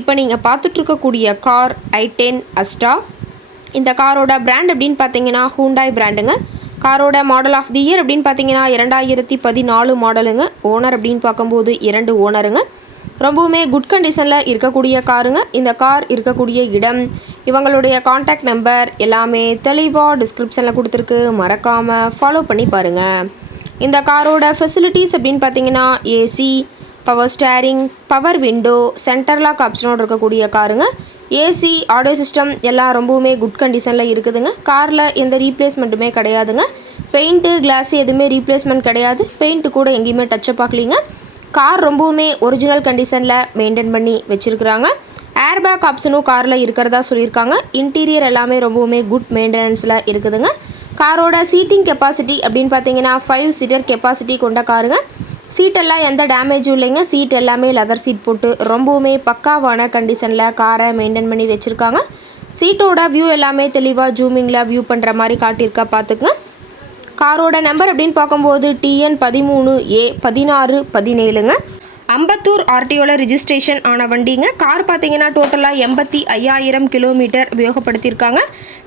இப்போ நீங்கள் பார்த்துட்ருக்கக்கூடிய கார் ஐ டென் அஸ்டா இந்த காரோட பிராண்ட் அப்படின்னு பார்த்தீங்கன்னா ஹூண்டாய் பிராண்டுங்க காரோட மாடல் ஆஃப் தி இயர் அப்படின்னு பார்த்தீங்கன்னா இரண்டாயிரத்தி பதினாலு மாடலுங்க ஓனர் அப்படின்னு பார்க்கும்போது இரண்டு ஓனருங்க ரொம்பவுமே குட் கண்டிஷனில் இருக்கக்கூடிய காருங்க. இந்த கார் இருக்கக்கூடிய இடம் இவங்களுடைய காண்டாக்ட் நம்பர் எல்லாமே தெளிவாக டிஸ்கிரிப்ஷனில் கொடுத்துருக்கு. மறக்காமல் ஃபாலோ பண்ணி பாருங்கள் இந்த காரோட ஃபெசிலிட்டிஸ் அப்படின்னு பார்த்தீங்கன்னா AC power steering power window centre lock ஆப்ஷனோடு இருக்கக்கூடிய காருங்க ஏசி ஆடியோ சிஸ்டம் எல்லாம் ரொம்பவுமே குட் கண்டிஷனில் இருக்குதுங்க. காரில் எந்த ரீப்ளேஸ்மெண்ட்டுமே கிடையாதுங்க. பெயிண்ட்டு கிளாஸ் எதுவுமே ரீப்ளேஸ்மெண்ட் கிடையாது. பெயிண்ட்டு கூட எங்கேயுமே டச்சப் ஆகலிங்க. கார் ரொம்பவுமே ஒரிஜினல் கண்டிஷனில் மெயின்டைன் பண்ணி வச்சுருக்குறாங்க. ஏர்பேக் ஆப்ஷனும் காரில் இருக்கிறதா சொல்லியிருக்காங்க. இன்டீரியர் எல்லாமே ரொம்பவுமே குட் மெயின்டெனன்ஸில் இருக்குதுங்க. காரோட சீட்டிங் கெப்பாசிட்டி அப்படின்னு பார்த்தீங்கன்னா ஃபைவ் சீட்டர் கெப்பாசிட்டி கொண்ட காருங்க சீட்டெல்லாம் எந்த டேமேஜும் இல்லைங்க. சீட் எல்லாமே லெதர் சீட் போட்டு ரொம்பவுமே பக்காவான கண்டிஷனில் காரை மெயின்டைன் பண்ணி வச்சுருக்காங்க. சீட்டோட வியூ எல்லாமே தெளிவாக ஜூமிங்கில் வியூ பண்ணுற மாதிரி காட்டியிருக்கா பார்த்துக்குங்க. காரோட நம்பர் அப்படின்னு பார்க்கும்போது டிஎன் பதிமூணு ஏ பதினாறு பதினேழுங்க. அம்பத்தூர் ஆர்டிஓவில் ரிஜிஸ்ட்ரேஷன் ஆன வண்டிங்க. கார் பார்த்தீங்கன்னா டோட்டலாக எண்பத்தி ஐயாயிரம் கிலோமீட்டர் உபயோகப்படுத்தியிருக்காங்க.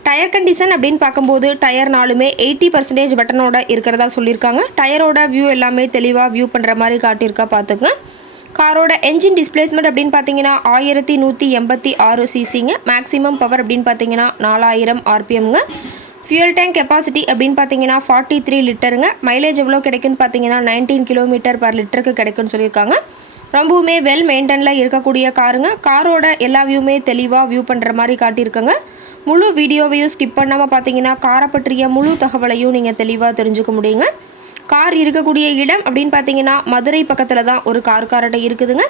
டயர் கண்டிஷன் அப்படின்னு பார்க்கும்போது டயர் நாலுமே எயிட்டி பர்சன்டேஜ் பட்டனோட இருக்கிறதா சொல்லியிருக்காங்க. டயரோட வியூ எல்லாமே தெளிவாக வியூ பண்ணுற மாதிரி காட்டியிருக்கா பார்த்துக்குங்க காரோட என்ஜின் டிஸ்பிளேஸ்மெண்ட் அப்படின்னு பார்த்தீங்கன்னா ஆயிரத்தி நூற்றி எண்பத்தி ஆறு சிசிங்க மேக்ஸிமம் பவர் அப்படின்னு பார்த்தீங்கன்னா நாலாயிரம் ஆர்பிஎம்ங்க ஃபியூல் டேங்க் கெப்பாசிட்டி அப்படின்னு பார்த்தீங்கன்னா ஃபார்ட்டி த்ரீ லிட்டருங்க. மைலேஜ் எவ்வளோ கிடைக்குன்னு பார்த்தீங்கன்னா நைன்டீன் கிலோமீட்டர் பர் லிட்டருக்கு கிடைக்குன்னு சொல்லியிருக்காங்க. ரொம்பவுமே வெல் மெயின்டெனில் இருக்கக்கூடிய காருங்க. காரோட எல்லா வியூமே தெளிவாக வியூ பண்ணுற மாதிரி காட்டியிருக்கங்க. முழு வீடியோவையும் ஸ்கிப் பண்ணாமல் பார்த்தீங்கன்னா காரை பற்றிய முழு தகவலையும் நீங்கள் தெளிவாக தெரிஞ்சுக்க முடியுங்க. கார் இருக்கக்கூடிய இடம் அப்படின்னு பார்த்தீங்கன்னா மதுரை பக்கத்தில் தான் ஒரு கார் காரடை இருக்குதுங்க.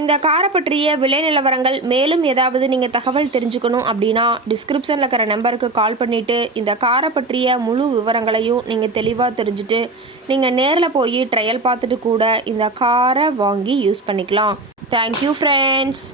இந்த காரை பற்றிய விலை நிலவரங்கள் மேலும் ஏதாவது நீங்கள் தகவல் தெரிஞ்சுக்கணும் அப்படின்னா டிஸ்கிரிப்ஷனில் இருக்கிற நம்பருக்கு கால் பண்ணிவிட்டு இந்த காரை பற்றிய முழு விவரங்களையும் நீங்கள் தெளிவாக தெரிஞ்சுட்டு நீங்கள் நேரில் போய் ட்ரையல் பார்த்துட்டு கூட இந்த காரை வாங்கி யூஸ் பண்ணிக்கலாம். Thank you friends